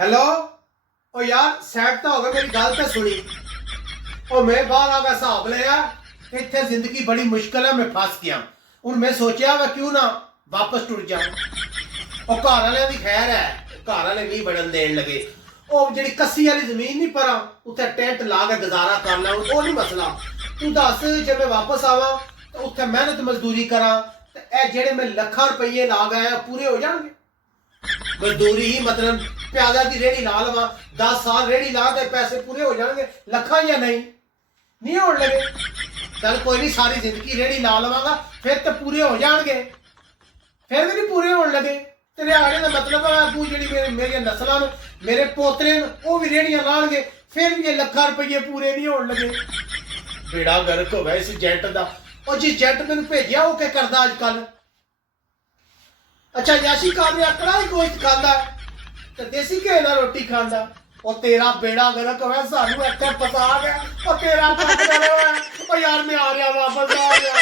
Hello. ओ यार set तो हो गया, मेरी गल तो सुनी। ओ मैं बाहर आ गया, हिसाब लिया इतने जिंदगी बड़ी मुश्किल है, मैं फस गया। हूँ मैं सोचा मैं क्यों ना वापस टुर जा। घर वाले की खैर है, घर वाले नहीं बढ़न देन लगे। जी कस्सी वाली जमीन नहीं पर उत्थे टेंट ला के गुजारा कर ला, वो नहीं मसला। तू दस जब मैं वापस आवा तो उत्थे मेहनत मजदूरी करा तो जेडे मैं लखा रुपये ला गया पूरे हो जाएंगे। मजदूरी ही मतलब प्याजा की रेहड़ी ला लवा, 10 साल रेहड़ी ला के पैसे पूरे हो जाएंगे लखा या नहीं हो लगे। चल कोई नहीं, सारी जिंदगी रेहड़ी ला लवांगा फिर तो पूरे हो जाएंगे, फिर भी नहीं पूरे होने लगे। तेरे आने का मतलब है तू जी मेरी नस्ल मेरे पोतरे वो भी रेहड़ियां लाएंगे फिर भी ये लखा रुपये पूरे नहीं होने लगे। बेड़ा गर्क हो गया इस जेंट का। और जिस जेंट मैंने भेजा वो क्या करता अजकल? अच्छा याशी कामया कड़ाई गोश्त खाता तो देसी घे ना रोटी खाता। और तेरा बेड़ा गर्क होया, सानू इत्थे फसा गया। और तेरा यार मैं आ रहा वापस आ गया।